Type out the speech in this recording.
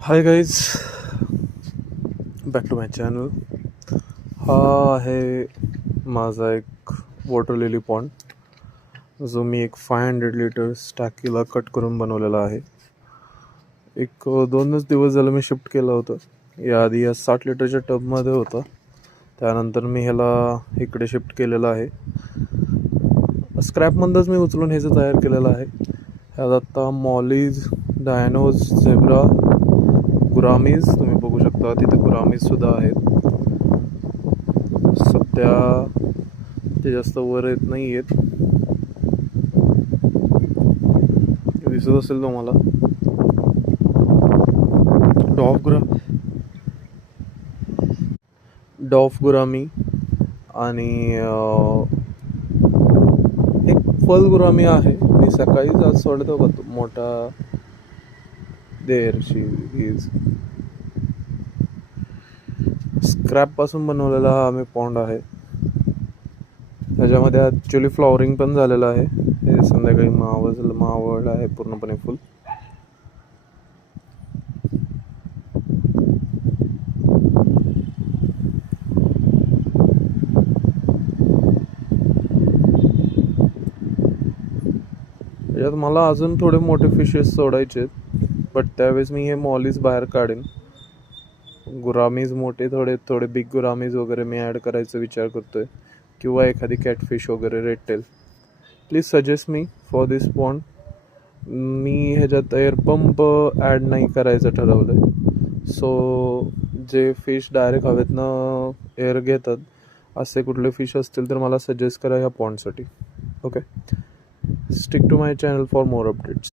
High guys, back to my channel. हा आहे माझा एक वॉटर लिली पॉन्ड जो मी एक 500 लिटर्स टाकीला कट करून बनवलेला आहे. एक 2च दिवस झालं मी शिफ्ट केलं होतं. याआधी या 60 लिटरच्या टबमध्ये होतं, त्यानंतर मी ह्याला इकडे शिफ्ट केलेलं आहे. स्क्रॅपमधूनच मी उचलून ह्याचं तयार केलेलं आहे. ह्यात आत्ता मॉलीज, डायनोज, झेब्रा, गुरामीज तुम्ही बघू शकता. तिथे गुरामीज सुद्धा आहेत. सध्या ते जास्त वर येत नाही आहेत. दिसत असेल तुम्हाला. डॉफ गुरामी आणि एक फल गुरामी आहे. मी सकाळीच आज सोडतो का तो मोठा देरशी स्क्रॅपपासून बनवलेला हा आम्ही पॉन्ड आहे. त्याच्यामध्ये ॲक्च्युली फ्लॉवरिंग पण झालेलं आहे. हे संध्याकाळी मावळलं आहे पूर्णपणे फुल. यात मला अजून थोडे मोठे फिशेस सोडायचे आहेत, बट त्यावेळेस मी हे मॉलीज बाहेर काढेन. गुरामीज मोठे थोडे बिग गुरामीज वगैरे मी ॲड करायचा विचार करतोय, किंवा एखादी कॅटफिश वगैरे, red tail. Please suggest me for this pond. मी ह्याच्यात एअर पंप ॲड नाही करायचं ठरवलं आहे. सो जे फिश डायरेक्ट हवेतनं एअर घेतात असे कुठले फिश असतील तर मला सजेस्ट करा ह्या पॉन्डसाठी. Okay, stick to my channel for more updates.